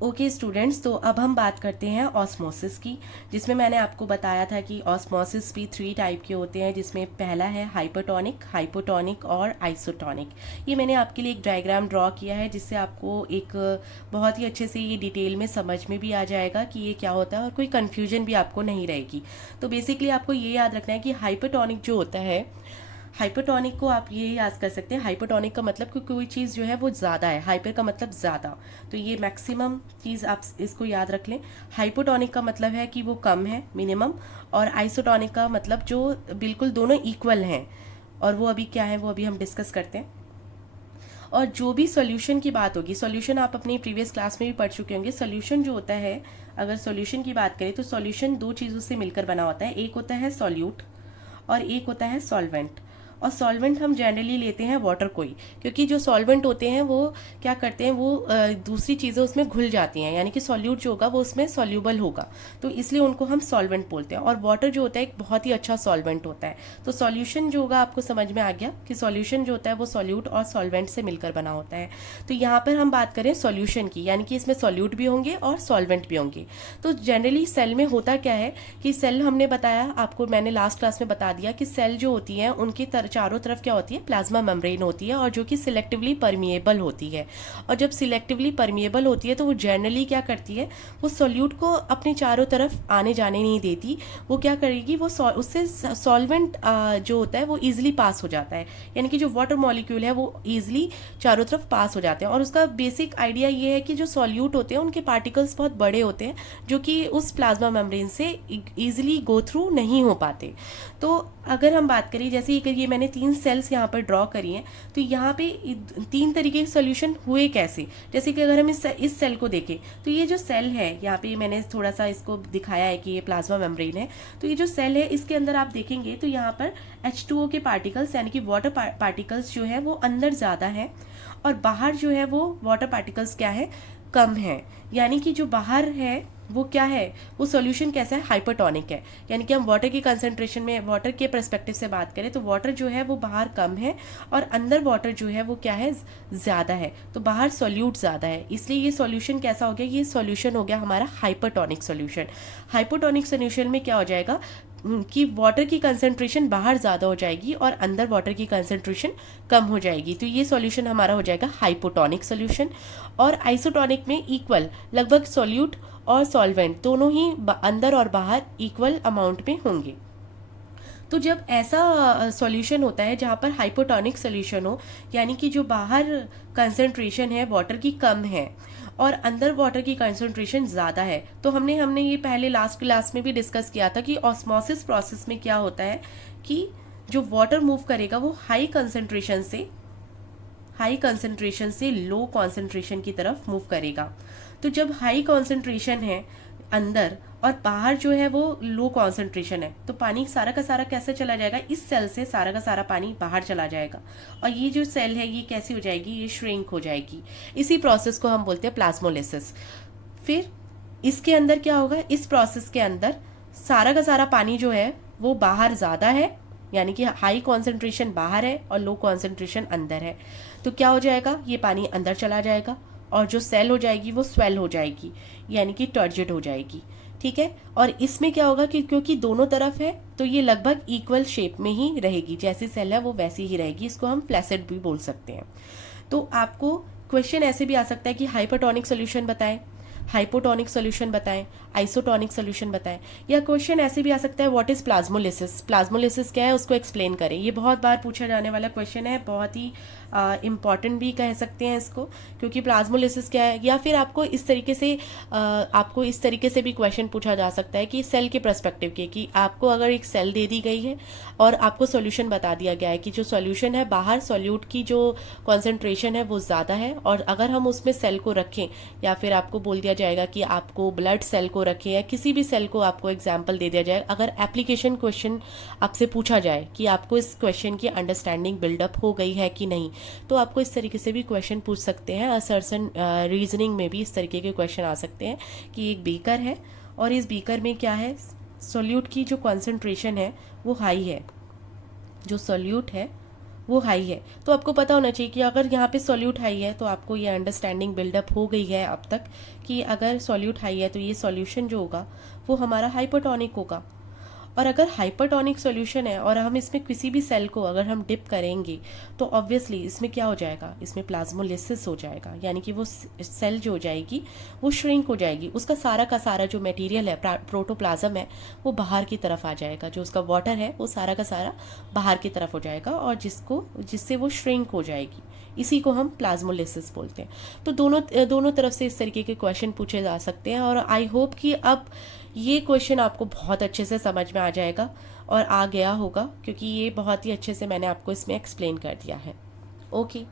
Okay students, तो अब हम बात करते हैं ऑस्मोसिस की, जिसमें मैंने आपको बताया था कि ऑस्मोसिस भी 3 टाइप के होते हैं, जिसमें पहला है हाइपरटोनिक, हाइपोटोनिक और आइसोटोनिक। ये मैंने आपके लिए एक डायग्राम ड्रॉ किया है, जिससे आपको एक बहुत ही अच्छे से ये डिटेल में समझ में भी आ जाएगा कि ये क्या होता है और कोई कन्फ्यूजन भी आपको नहीं रहेगी। तो बेसिकली आपको ये याद रखना है कि हाइपरटोनिक जो होता है, हाइपरटोनिक को आप ये याद कर सकते हैं, हाइपरटोनिक का मतलब कि कोई चीज़ जो है वो ज़्यादा है, हाइपर का मतलब ज़्यादा, तो ये मैक्सिमम चीज़ आप इसको याद रख लें। हाइपोटोनिक का मतलब है कि वो कम है, मिनिमम, और आइसोटोनिक का मतलब जो बिल्कुल दोनों इक्वल हैं, और वो अभी क्या है वो अभी हम डिस्कस करते हैं। और जो भी सॉल्यूशन की बात होगी, सॉल्यूशन आप अपनी प्रीवियस क्लास में भी पढ़ चुके होंगे। सॉल्यूशन जो होता है, अगर सॉल्यूशन की बात करें तो सॉल्यूशन दो चीज़ों से मिलकर बना होता है, एक होता है सॉल्यूट और एक होता है सॉल्वेंट। और सॉल्वेंट हम जनरली लेते हैं वाटर को ही, क्योंकि जो सॉल्वेंट होते हैं वो क्या करते हैं, वो दूसरी चीज़ें उसमें घुल जाती हैं, यानी कि सॉल्यूट जो होगा वो उसमें सॉल्यूबल होगा, तो इसलिए उनको हम सॉल्वेंट बोलते हैं। और वाटर जो होता है एक बहुत ही अच्छा सॉल्वेंट होता है। तो सॉल्यूशन जो होगा, आपको समझ में आ गया कि सॉल्यूशन जो होता है वो सॉल्यूट और सॉल्वेंट से मिलकर बना होता है। तो यहाँ पर हम बात करें सॉल्यूशन की, यानी कि इसमें सॉल्यूट भी होंगे और सॉल्वेंट भी होंगे। तो जनरली सेल में होता क्या है कि सेल, हमने बताया आपको, मैंने लास्ट क्लास में बता दिया कि सेल जो होती हैं उनकी चारों तरफ क्या होती है, प्लाज्मा मेम्ब्रेन होती है, और जो कि सिलेक्टिवली परमिएबल होती है। और जब सिलेक्टिवली परमिएबल होती है तो वो जनरली क्या करती है, वो सॉल्यूट को अपने चारों तरफ आने जाने नहीं देती। वो क्या करेगी, वो उससे सॉल्वेंट जो होता है वो ईजिली पास हो जाता है, यानी कि जो वाटर मॉलिक्यूल है वो ईजिली चारों तरफ पास हो जाते हैं। और उसका बेसिक आइडिया ये है कि जो सॉल्यूट होते हैं उनके पार्टिकल्स बहुत बड़े होते हैं, जो कि उस प्लाज्मा मेम्ब्रेन से ईजिली गो थ्रू नहीं हो पाते। तो अगर हम बात करें, जैसे ये मैंने 3 सेल्स यहाँ पर ड्रॉ करी हैं, तो यहाँ पे 3 तरीके के सोल्यूशन हुए कैसे। जैसे कि अगर हम इस सेल को देखें, तो ये जो सेल है, यहाँ पे मैंने थोड़ा सा इसको दिखाया है कि ये प्लाज्मा मेम्ब्रेन है। तो ये जो सेल है, इसके अंदर आप देखेंगे तो यहाँ पर H2O के पार्टिकल्स, यानी कि वाटर पार्टिकल्स जो है वो अंदर ज़्यादा है, और बाहर जो है वो वाटर पार्टिकल्स क्या है, कम है। यानी कि जो बाहर है वो क्या है, वो सॉल्यूशन कैसा है, हाइपरटोनिक है। यानी कि हम वाटर की कंसंट्रेशन में, वाटर के पर्सपेक्टिव से बात करें तो वाटर जो है वो बाहर कम है, और अंदर वाटर जो है वो क्या है, ज़्यादा है। तो बाहर सॉल्यूट ज़्यादा है, इसलिए ये सॉल्यूशन कैसा हो गया, ये सॉल्यूशन हो गया हमारा हाइपरटोनिक सॉल्यूशन। हाइपोटोनिक सॉल्यूशन में क्या हो जाएगा कि वाटर की कंसंट्रेशन बाहर ज़्यादा हो जाएगी और अंदर वाटर की कंसंट्रेशन कम हो जाएगी, तो ये सॉल्यूशन हमारा हो जाएगा हाइपोटोनिक सॉल्यूशन। और आइसोटोनिक में इक्वल, लगभग सॉल्यूट और सॉल्वेंट दोनों ही अंदर और बाहर इक्वल अमाउंट में होंगे। तो जब ऐसा सॉल्यूशन होता है जहाँ पर हाइपोटोनिक सॉल्यूशन हो, यानी कि जो बाहर कंसंट्रेशन है वाटर की कम है और अंदर वाटर की कंसंट्रेशन ज़्यादा है, तो हमने ये पहले लास्ट क्लास में भी डिस्कस किया था कि ऑस्मोसिस प्रोसेस में क्या होता है कि जो वाटर मूव करेगा वो हाई कंसंट्रेशन से लो कॉन्सेंट्रेशन की तरफ मूव करेगा। तो जब हाई कॉन्सेंट्रेशन है अंदर और बाहर जो है वो लो कॉन्सेंट्रेशन है, तो पानी सारा का सारा कैसे चला जाएगा, इस सेल से सारा का सारा पानी बाहर चला जाएगा, और ये जो सेल है ये कैसी हो जाएगी, ये श्रिंक हो जाएगी। इसी प्रोसेस को हम बोलते हैं प्लाज्मोलिसिस। फिर इसके अंदर क्या होगा, इस प्रोसेस के अंदर सारा का सारा पानी जो है वो बाहर ज़्यादा है, यानी कि हाई कॉन्सेंट्रेशन बाहर है और लो कॉन्सेंट्रेशन अंदर है। तो क्या हो जाएगा, ये पानी अंदर चला जाएगा, और जो सेल हो जाएगी वो स्वेल हो जाएगी, यानी कि टर्जिड हो जाएगी। ठीक है, और इसमें क्या होगा कि क्योंकि दोनों तरफ है तो ये लगभग इक्वल शेप में ही रहेगी, जैसी सेल है वो वैसी ही रहेगी। इसको हम फ्लैसिड भी बोल सकते हैं। तो आपको क्वेश्चन ऐसे भी आ सकता है कि हाइपरटोनिक सोल्यूशन बताएं, हाइपोटोनिक सोल्यूशन बताएं, आइसोटोनिक सोल्यूशन बताएं, या क्वेश्चन ऐसे भी आ सकता है व्हाट इज प्लाज्मोलिसिस, प्लाज्मोलिसिस क्या है उसको एक्सप्लेन करें। ये बहुत बार पूछा जाने वाला क्वेश्चन है, बहुत ही इम्पॉर्टेंट भी कह सकते हैं इसको, क्योंकि प्लाज्मोलिसिस क्या है। या फिर आपको इस तरीके से भी क्वेश्चन पूछा जा सकता है कि सेल के पर्सपेक्टिव के, कि आपको अगर एक सेल दे दी गई है और आपको सॉल्यूशन बता दिया गया है कि जो सॉल्यूशन है बाहर सॉल्यूट की जो कॉन्सेंट्रेशन है वो ज़्यादा है, और अगर हम उसमें सेल को रखें, या फिर आपको बोल दिया जाएगा कि आपको ब्लड सेल को रखें, या किसी भी सेल को आपको एग्जाम्पल दे दिया जाए, अगर एप्लीकेशन क्वेश्चन आपसे पूछा जाए कि आपको इस क्वेश्चन की अंडरस्टैंडिंग बिल्डअप हो गई है कि नहीं, तो आपको इस तरीके से भी क्वेश्चन पूछ सकते हैं। असर्सन रीजनिंग में भी इस तरीके के क्वेश्चन आ सकते हैं कि एक बीकर है और इस बीकर में क्या है, सॉल्यूट की जो कॉन्सेंट्रेशन है वो हाई है, जो सॉल्यूट है वो हाई है। तो आपको पता होना चाहिए कि अगर यहाँ पे सॉल्यूट हाई है तो आपको ये अंडरस्टैंडिंग बिल्डअप हो गई है अब तक कि अगर सॉल्यूट हाई है तो ये सॉल्यूशन जो होगा वो हमारा हाइपोटोनिक होगा। और अगर हाइपरटोनिक सॉल्यूशन है और हम इसमें किसी भी सेल को अगर हम डिप करेंगे तो ऑब्वियसली इसमें क्या हो जाएगा, इसमें प्लाज्मोलिसिस हो जाएगा, यानी कि वो सेल जो हो जाएगी वो श्रिंक हो जाएगी, उसका सारा का सारा जो मटेरियल है प्रोटोप्लाज्म है वो बाहर की तरफ आ जाएगा, जो उसका वाटर है वो सारा का सारा बाहर की तरफ हो जाएगा और जिससे वो श्रिंक हो जाएगी। इसी को हम प्लाज्मोलिसिस बोलते हैं। तो दोनों तरफ से इस तरीके के क्वेश्चन पूछे जा सकते हैं और आई होप कि अब ये क्वेश्चन आपको बहुत अच्छे से समझ में आ जाएगा और आ गया होगा, क्योंकि ये बहुत ही अच्छे से मैंने आपको इसमें एक्सप्लेन कर दिया है। ओके।